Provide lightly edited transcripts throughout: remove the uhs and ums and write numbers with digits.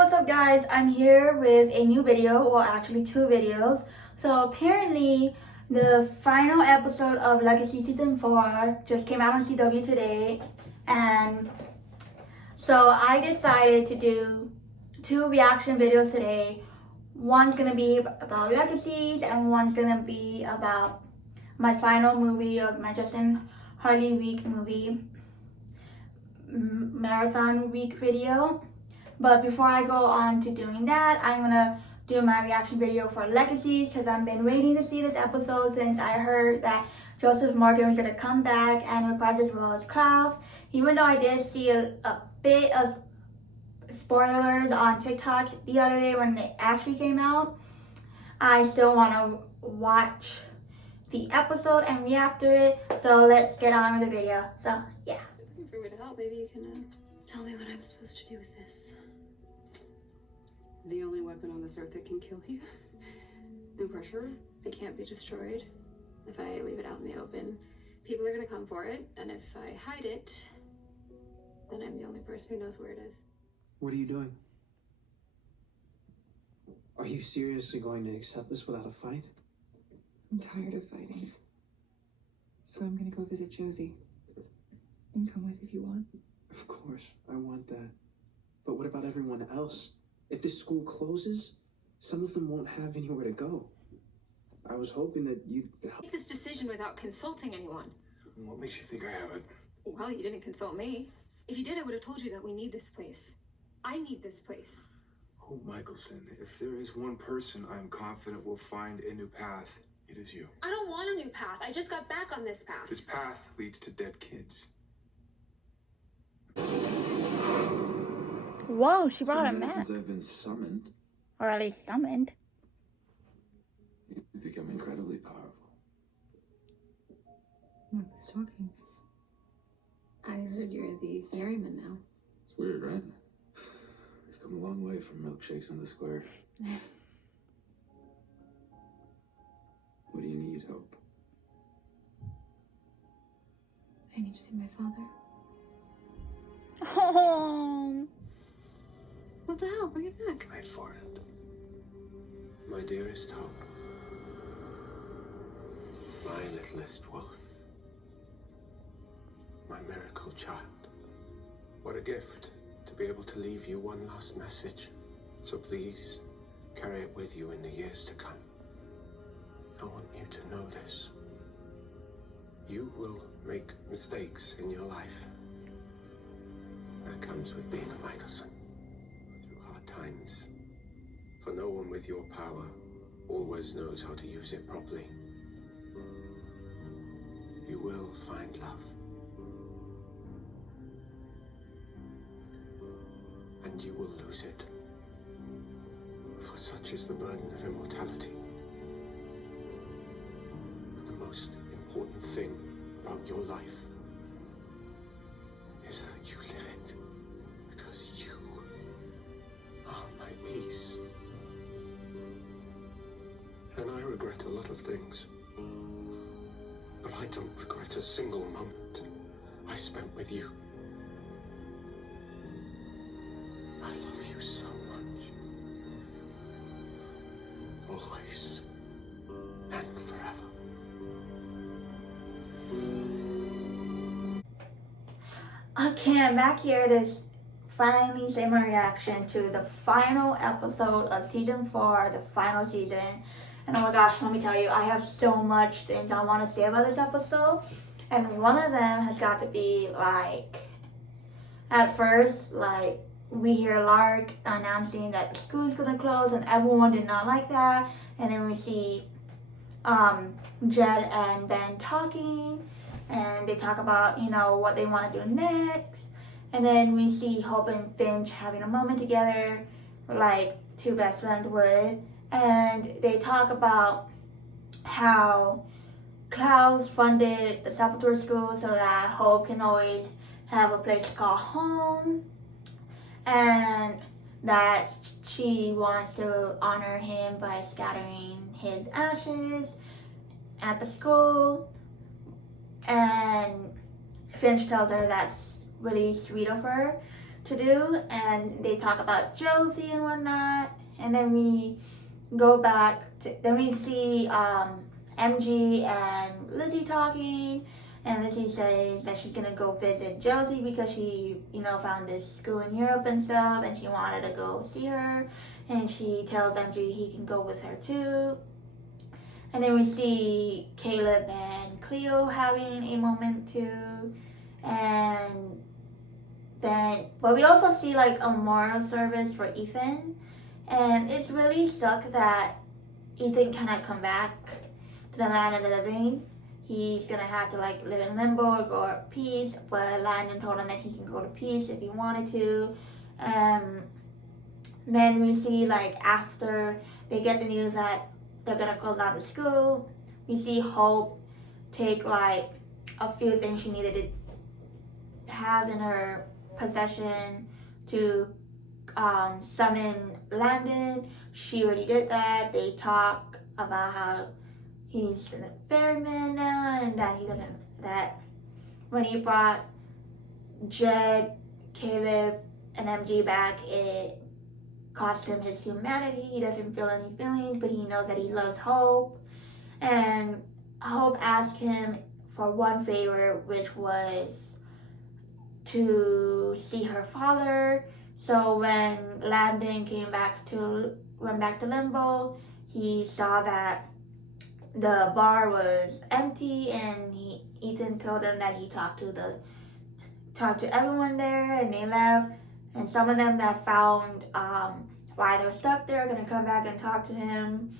what's up guys? I'm here with a new video, well actually two videos. So apparently the final episode of Legacy Season 4 just came out on CW today, and so I decided to do two reaction videos today. One's gonna be about Legacies and one's gonna be about my final movie of my Justin Harley Week movie marathon week video. But before I go on to doing that, I'm gonna do my reaction video for Legacies because I've been waiting to see this episode since I heard that Joseph Morgan was gonna come back and reprise as well as Klaus. Even though I did see a bit of spoilers on TikTok the other day when it actually came out, I still want to watch the episode and react to it. So let's get on with the video. So yeah. Looking for a way to help. Maybe you can tell me what I'm supposed to do with this. The only weapon on this earth that can kill you. No pressure. It can't be destroyed. If I leave it out in the open, people are gonna come for it. And if I hide it, then I'm the only person who knows where it is. What are you doing? Are you seriously going to accept this without a fight? I'm tired of fighting. So I'm gonna go visit Josie. And come with if you want. Of course, I want that. But what about everyone else? If this school closes, some of them won't have anywhere to go. I was hoping that you'd help. Make this decision without consulting anyone. What makes you think I haven't? Well, you didn't consult me. If you did, I would have told you that we need this place. I need this place. Hope Michelson, if there is one person I'm confident will find a new path, it is you. I don't want a new path. I just got back on this path. This path leads to dead kids. Whoa, she brought a map. Since I've been summoned, Or at least summoned. you've become incredibly powerful. Look who's talking. I heard you're the ferryman now. It's weird, right? We've come a long way from milkshakes in the square. What do you need, Hope? I need to see my father. Oh. What the hell? Bring it back. Wait for it. My dearest Hope. My littlest wolf. My miracle child. What a gift to be able to leave you one last message. So please, carry it with you in the years to come. I want you to know this. You will make mistakes in your life. That comes with being a Michelson. Through hard times. For no one with your power always knows how to use it properly. You will find love. And you will lose it. For such is the burden of immortality. But the most important thing about your life is that you live it. Because you are my peace. And I regret a lot of things. But I don't regret a single moment I spent with you. I love you so much. Always and forever. Okay, I'm back here to finally say my reaction to the final episode of season 4, the final season. And oh my gosh, let me tell you, I have so much things I want to say about this episode. And one of them has got to be like, at first, like, we hear Lark announcing that the school's gonna close and everyone did not like that. And then we see Jed and Ben talking, and they talk about, you know, what they want to do next. And then we see Hope and Finch having a moment together, like two best friends would. And they talk about how Klaus funded the Salvatore school so that Hope can always have a place to call home. And that she wants to honor him by scattering his ashes at the school. And Finch tells her that's really sweet of her to do, and they talk about Josie and whatnot. And then we go back to, then we see MG and Lizzie talking, and Lizzie says that she's gonna go visit Josie because she, found this school in Europe and stuff, and she wanted to go see her. And she tells MG he can go with her too. And then we see Caleb and Cleo having a moment too. And then, but we also see like a memorial service for Ethan. And it's really sucked that Ethan cannot come back to the land of the living. He's gonna have to like live in limbo or go to peace, but Landon told him that he can go to peace if he wanted to. Then we see like after they get the news that they're gonna close down the school, we see Hope take like a few things she needed to have in her possession to summon Landon. She already did that. They talk about how he's a ferryman now, and that when he brought Jed, Caleb, and MG back, it cost him his humanity. He doesn't feel any feelings, but he knows that he loves Hope. And Hope asked him for one favor, which was to see her father. So when Landon went back to Limbo, he saw that the bar was empty, and Ethan told them that he talked to everyone there, and they left. And some of them that found why they were stuck there are gonna come back and talk to him.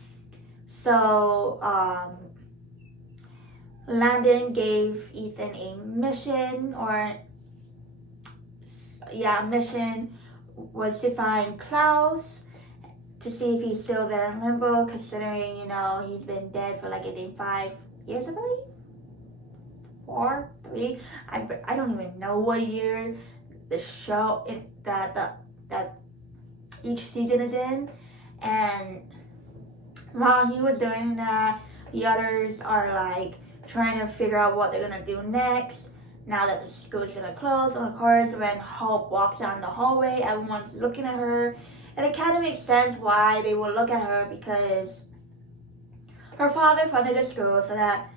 So Landon gave Ethan a mission, mission was to find Klaus to see if he's still there in Limbo, considering, he's been dead for like, I think 5 years, I believe? 4, 3, I don't even know what year the show that each season is in. And while he was doing that, the others are like trying to figure out what they're gonna do next now that the school's gonna close. And of course, when Hope walks down the hallway, everyone's looking at her, and it kind of makes sense why they would look at her, because her father funded the school so that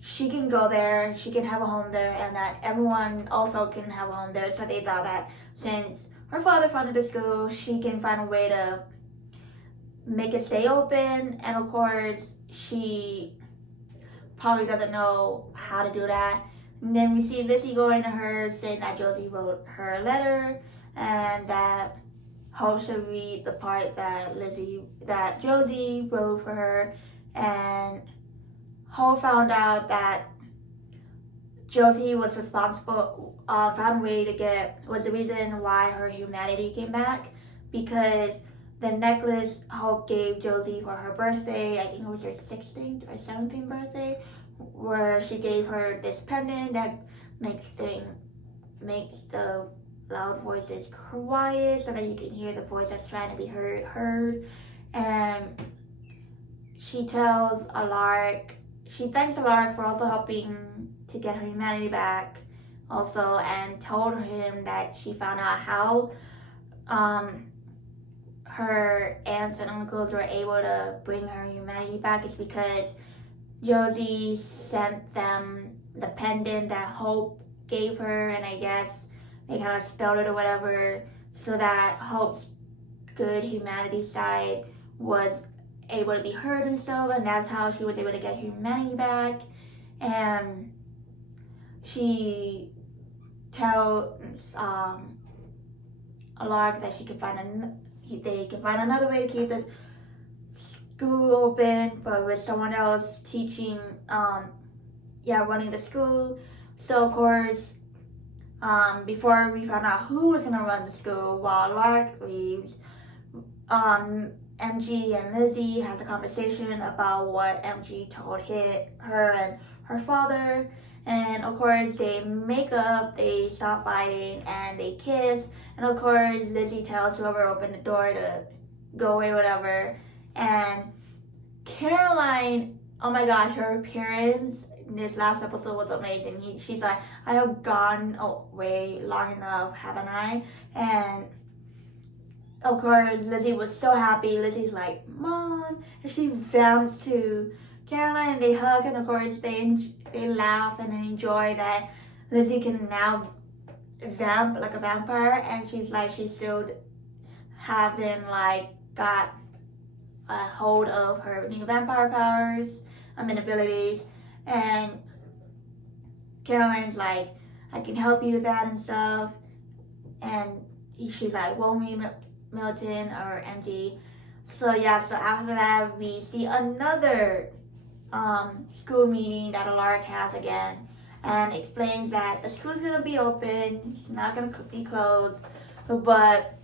she can go there, she can have a home there, and that everyone also can have a home there. So they thought that since her father funded the school, she can find a way to make it stay open. And of course, she probably doesn't know how to do that. And then we see Lizzie going to her saying that Josie wrote her a letter, and that Hope should read the part that Josie wrote for her. And Hope found out that Josie was responsible, found a way to was the reason why her humanity came back, because the necklace Hope gave Josie for her birthday, I think it was her 16th or 17th birthday, where she gave her this pendant that makes the loud voices quiet so that you can hear the voice that's trying to be heard. And she thanks Alaric for also helping to get her humanity back also, and told him that she found out how her aunts and uncles were able to bring her humanity back is because Josie sent them the pendant that Hope gave her, and I guess they kind of spelled it or whatever, so that Hope's good humanity side was able to be heard and stuff, and that's how she was able to get humanity back. And she tells Alaric that they can find another way to keep the school open, but with someone else teaching, running the school. So of course, before we found out who was gonna run the school, while Alaric leaves, MG and Lizzie has a conversation about what MG told her and her father. And of course, they make up, they stop fighting, and they kiss. And of course, Lizzie tells whoever opened the door to go away, whatever. And Caroline, oh my gosh, her appearance this last episode was amazing. She's like, I have gone away long enough, haven't I? And of course, Lizzie was so happy. Lizzie's like, Mom, and she vamps to Caroline. They hug, and of course, they laugh and enjoy that Lizzie can now vamp like a vampire. And she's like, she's still haven't like got a hold of her new vampire powers, abilities. And Caroline's like, I can help you with that and stuff. And she's like, won't we, Milton or MG? So yeah, so after that, we see another school meeting that Alaric has again, and explains that the school's gonna be open, it's not gonna be closed, but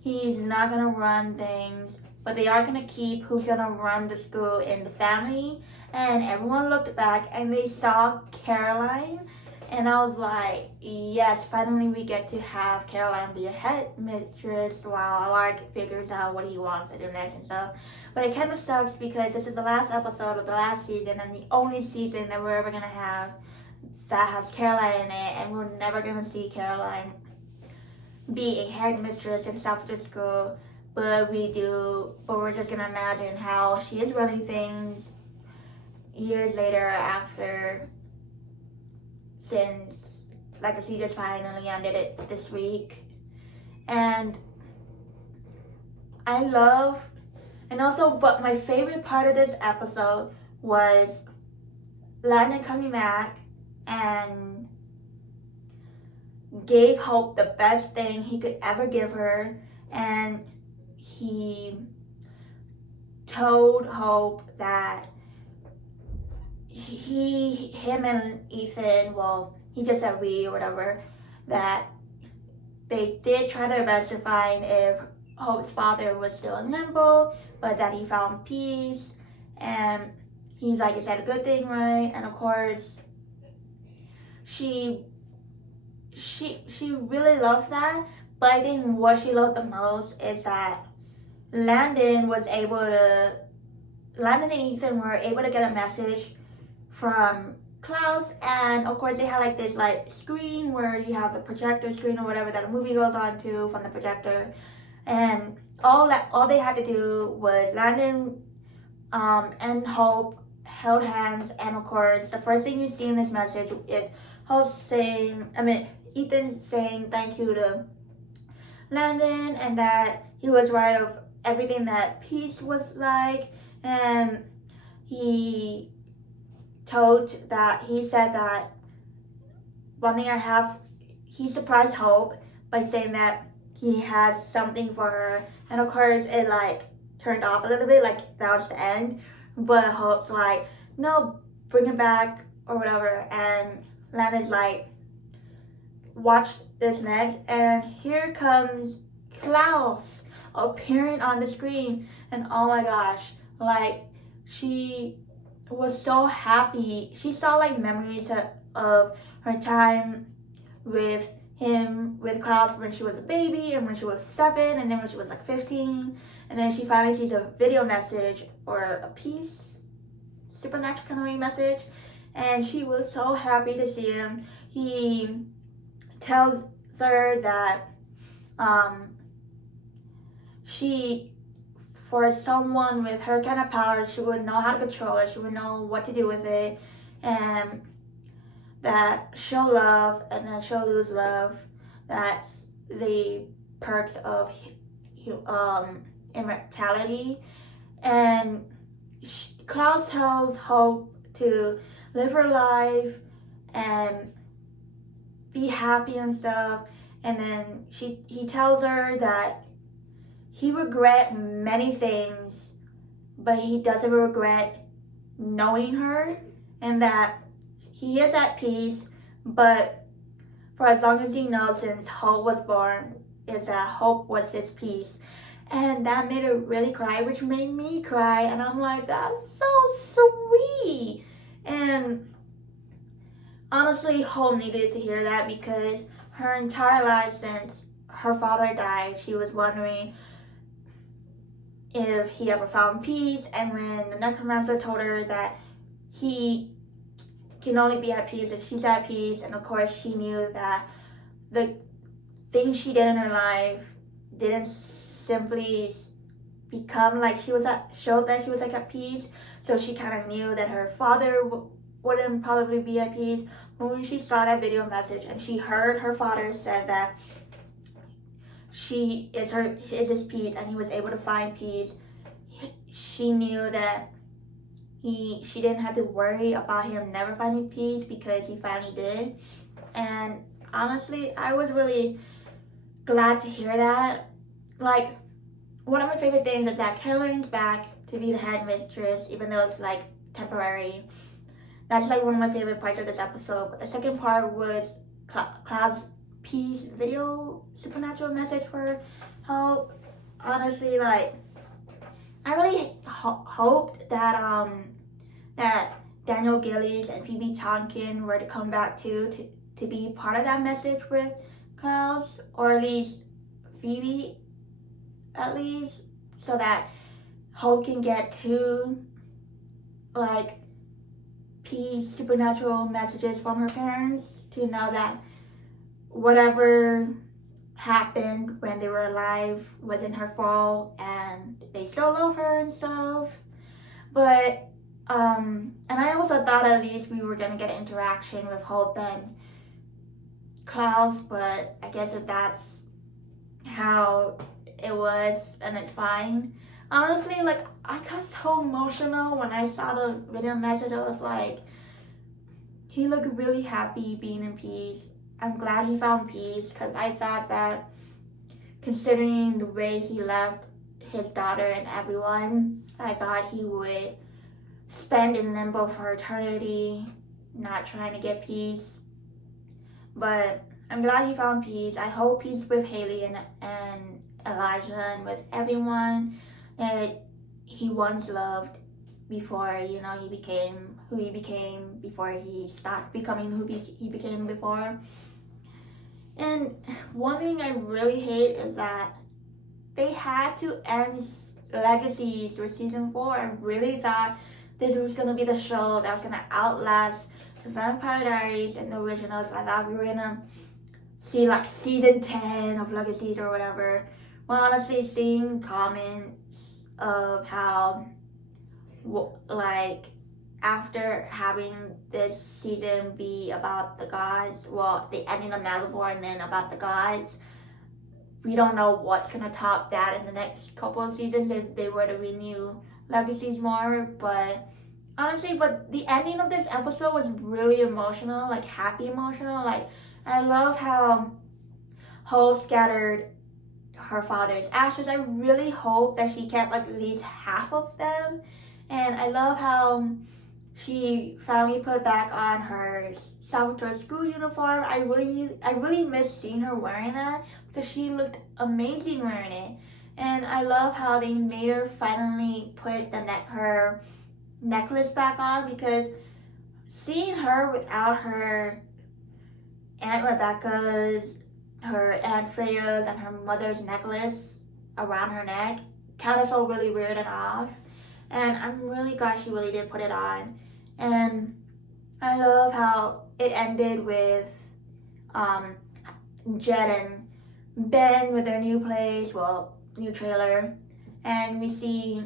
he's not gonna run things, but they are gonna keep who's gonna run the school in the family. And everyone looked back and they saw Caroline, and I was like, yes, finally we get to have Caroline be a headmistress while Alaric figures out what he wants to do next and stuff. But it kind of sucks because this is the last episode of the last season and the only season that we're ever gonna have that has Caroline in it, and we're never gonna see Caroline be a headmistress in Southwood School. But we're just gonna imagine how she is running things years later after, since Legacy just finally ended it this week. And I love, and also, but my favorite part of this episode was Landon coming back and gave Hope the best thing he could ever give her. And he told Hope that him and Ethan, well, he just said we or whatever, that they did try their best to find if Hope's father was still in limbo, but that he found peace. And he's like, is that a good thing, right? And of course, she really loved that. But I think what she loved the most is that Landon and Ethan were able to get a message from Klaus, and of course they had like this like screen where you have a projector screen or whatever that a movie goes on to from the projector, and all they had to do was Landon and Hope held hands, and of course the first thing you see in this message is Ethan saying thank you to Landon, and that he was right of everything that peace was like. And he said that one thing he surprised Hope by saying that he has something for her. And of course it like turned off a little bit, like that was the end. But Hope's like, no, bring it back or whatever. And Landon's like, watch this next. And here comes Klaus appearing on the screen. And oh my gosh, like she was so happy. She saw like memories of her time with Klaus when she was a baby, and when she was 7, and then when she was like 15, and then she finally sees a video message or a peace, supernatural kind of message, and she was so happy to see him. He tells her that for someone with her kind of power, she would know how to control it, she would know what to do with it, and that she'll love and then she'll lose love. That's the perks of immortality. And Klaus tells Hope to live her life and be happy and stuff. And then he tells her that he regrets many things, but he doesn't regret knowing her, and that he is at peace, but for as long as he knows since Hope was born, is that Hope was his peace. And that made her really cry, which made me cry, and I'm like, that's so sweet. And honestly, Hope needed to hear that, because her entire life since her father died, she was wondering if he ever found peace. And when the necromancer told her that he can only be at peace if she's at peace. And of course, she knew that the things she did in her life didn't simply become like showed that she was like at peace. So she kind of knew that her father wouldn't probably be at peace. But when she saw that video message and she heard her father said that she is his peace and he was able to find peace, she knew that she didn't have to worry about him never finding peace because he finally did. And honestly, I was really glad to hear that. Like, one of my favorite things is that Caroline's back to be the headmistress, even though it's like temporary. That's like one of my favorite parts of this episode. But the second part was Cloud's peace video supernatural message for help. Honestly, like, I really hoped that that Daniel Gillies and Phoebe Tonkin were to come back to be part of that message with Klaus, or at least Phoebe, so that Hope can get two like peace supernatural messages from her parents to know that whatever happened when they were alive wasn't her fault and they still love her and stuff. But and I also thought at least we were gonna get an interaction with Hope and Klaus, but I guess if that's how it was, and it's fine. Honestly, like, I got so emotional when I saw the video message. I was like, he looked really happy being in peace. I'm glad he found peace, because I thought that considering the way he left his daughter and everyone, I thought he would spend in limbo for eternity, not trying to get peace. But I'm glad he found peace. I hope he's with Haley and Elijah and with everyone that he once loved before, you know, he became who he became, before he stopped becoming who he became before. And one thing I really hate is that they had to end Legacies for season 4. I really thought this was going to be the show that was going to outlast the Vampire Diaries and the originals. I thought we were going to see like season 10 of Legacies or whatever. Well, honestly, seeing comments of how, like, after having this season be about the gods, well, the ending of Malibor and then about the gods, we don't know what's gonna top that in the next couple of seasons if they were to renew Legacies more. But honestly, but the ending of this episode was really emotional, like happy emotional. Like, I love how Hope scattered her father's ashes. I really hope that she kept like at least half of them. And I love how she finally put back on her Salvatore school uniform. I really miss seeing her wearing that because she looked amazing wearing it. And I love how they made her finally put her necklace back on, because seeing her without her Aunt Rebecca's, her Aunt Freya's, and her mother's necklace around her neck kind of felt really weird and off. And I'm really glad she really did put it on. And I love how it ended with Jed and Ben with their new place, well, new trailer. And we see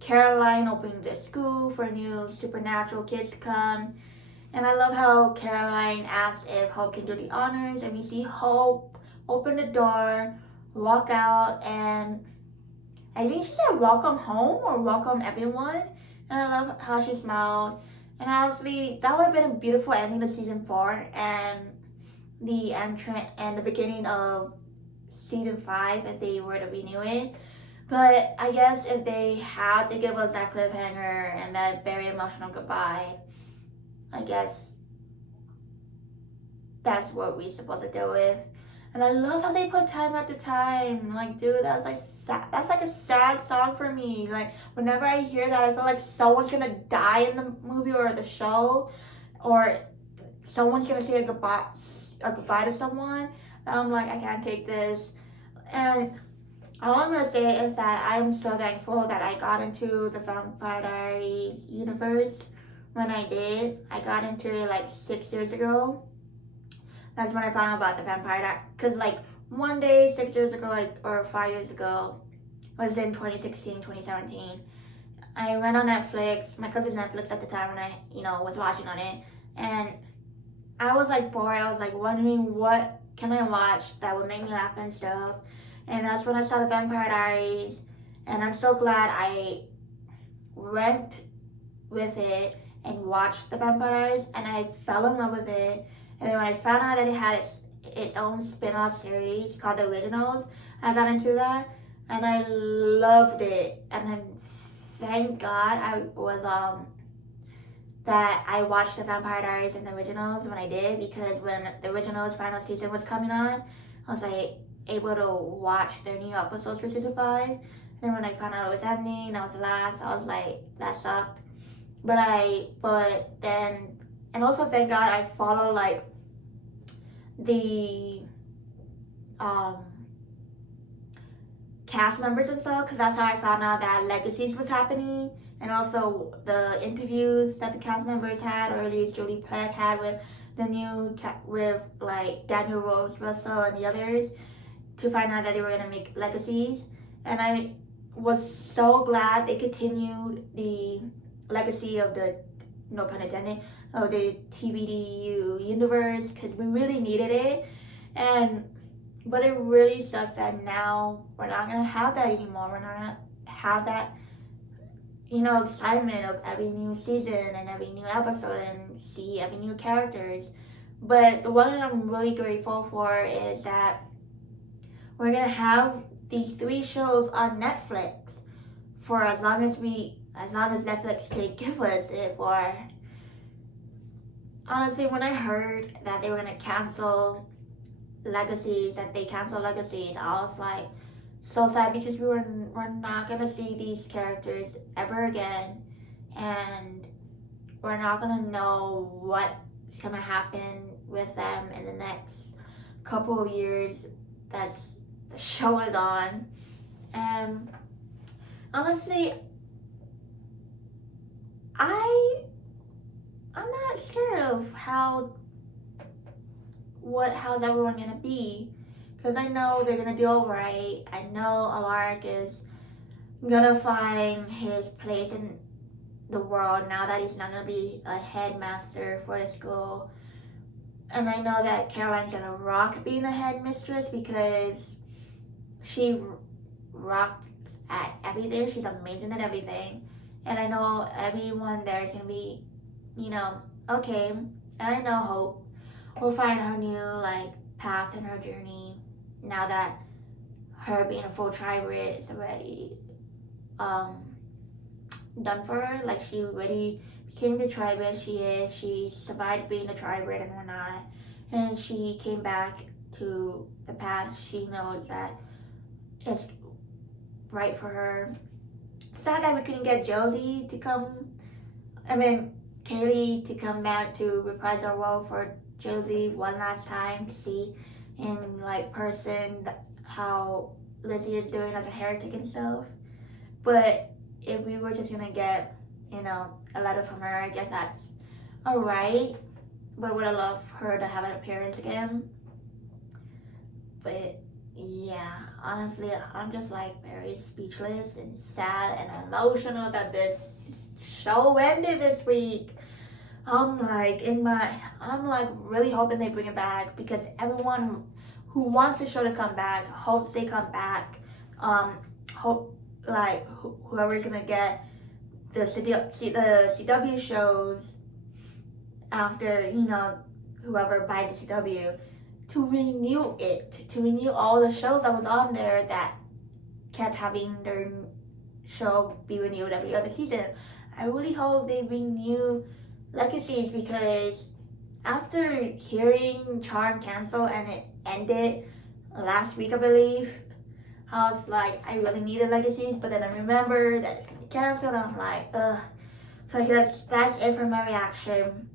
Caroline opening the school for new supernatural kids to come. And I love how Caroline asked if Hope can do the honors, and we see Hope open the door, walk out, and I think she said welcome home or welcome everyone. And I love how she smiled. And honestly, that would have been a beautiful ending to season 4 and the entrance and the beginning of season 5 if they were to renew it. But I guess if they had to give us that cliffhanger and that very emotional goodbye, I guess that's what we're supposed to deal with. And I love how they put time after time. Like, dude, that's like sad. That's like a sad song for me. Like, whenever I hear that, I feel like someone's gonna die in the movie or the show, or someone's gonna say a goodbye to someone. And I'm like, I can't take this. And all I'm gonna say is that I'm so thankful that I got into the Vampire Diaries universe when I did, I got into it like 6 years ago. That's when I found out about the Vampire Diaries. Because like one day, 6 years ago, or 5 years ago, was in 2016, 2017. I went on Netflix, my cousin's Netflix at the time when I, was watching on it. And I was like bored. I was like wondering what can I watch that would make me laugh and stuff. And that's when I saw the Vampire Diaries. And I'm so glad I went with it and watched the Vampire Diaries, and I fell in love with it. And then when I found out that it had its own spin-off series called The Originals, I got into that, and I loved it. And then thank God I was that I watched the Vampire Diaries and The Originals when I did, because when The Originals final season was coming on, I was like able to watch their new episodes for season 5. And then when I found out it was ending, that was the last, I was like, that sucked. But then, and also thank God I follow like the cast members and stuff, because that's how I found out that Legacies was happening, and also the interviews that the cast members had, or at least Julie Plec had with the new with like Daniel Rose Russell and the others, to find out that they were gonna make Legacies. And I was so glad they continued the legacy of the, no pun intended, of the TVDU universe, because we really needed it. But it really sucked that now we're not gonna have that anymore. We're not gonna have that, excitement of every new season and every new episode and see every new characters. But the one that I'm really grateful for is that we're gonna have these 3 shows on Netflix for as long as Netflix could give us it for. Honestly, when I heard that they were gonna cancel Legacies, I was like so sad, because we're not gonna see these characters ever again, and we're not gonna know what's gonna happen with them in the next couple of years that the show is on. And honestly, I'm not scared of how's everyone gonna be, because I know they're gonna do alright. I know Alaric is gonna find his place in the world now that he's not gonna be a headmaster for the school. And I know that Caroline's gonna rock being a headmistress, because she rocks at everything. She's amazing at everything. And I know everyone there is gonna be, okay. And I know Hope will find her new path in her journey now that her being a full triber is already done for her. Like, she already became the triber she is. She survived being a triber and whatnot, and she came back to the path she knows that is right for her. Sad that we couldn't get Kaylee to come back to reprise our role for Josie one last time, to see in person how Lizzie is doing as a heretic and stuff. But if we were just gonna get, a letter from her, I guess that's alright. But would I love her to have an appearance again? But yeah, honestly, I'm just very speechless and sad and emotional that this show ended this week. I'm really hoping they bring it back, because everyone who wants the show to come back hopes they come back. Whoever's gonna get the CW shows after, whoever buys the CW, to renew all the shows that was on there that kept having their show be renewed every other season. I really hope they renew Legacies, because after hearing Charm cancel and it ended last week, I believe, I was like, I really needed Legacies, but then I remember that it's gonna be canceled, and I'm like, ugh. So I guess that's it for my reaction.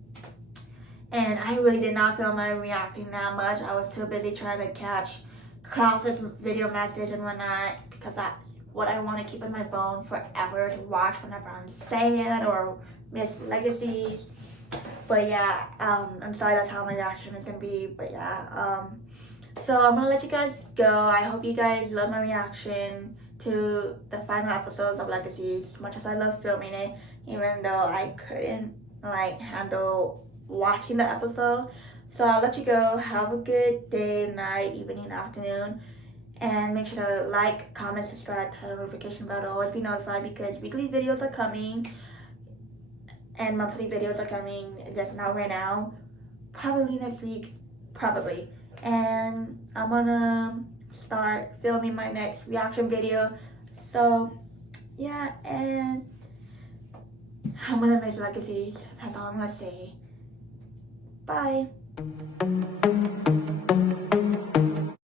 And I really did not feel my reacting that much. I was too busy trying to catch Klaus's video message and whatnot, because that's what I want to keep in my phone forever to watch whenever I'm sad or miss Legacies. But yeah, I'm sorry that's how my reaction is gonna be. But yeah, so I'm gonna let you guys go. I hope you guys love my reaction to the final episodes of Legacies as much as I love filming it, even though I couldn't like handle watching the episode. So I'll let you go. Have a good day, night, evening, afternoon. And make sure to like, comment, subscribe, turn the notification bell to always be notified because weekly videos are coming and monthly videos are coming just not right now. Probably next week. Probably. And I'm gonna start filming my next reaction video. So yeah, and I'm gonna miss Legacies. That's all I'm gonna say. Bye.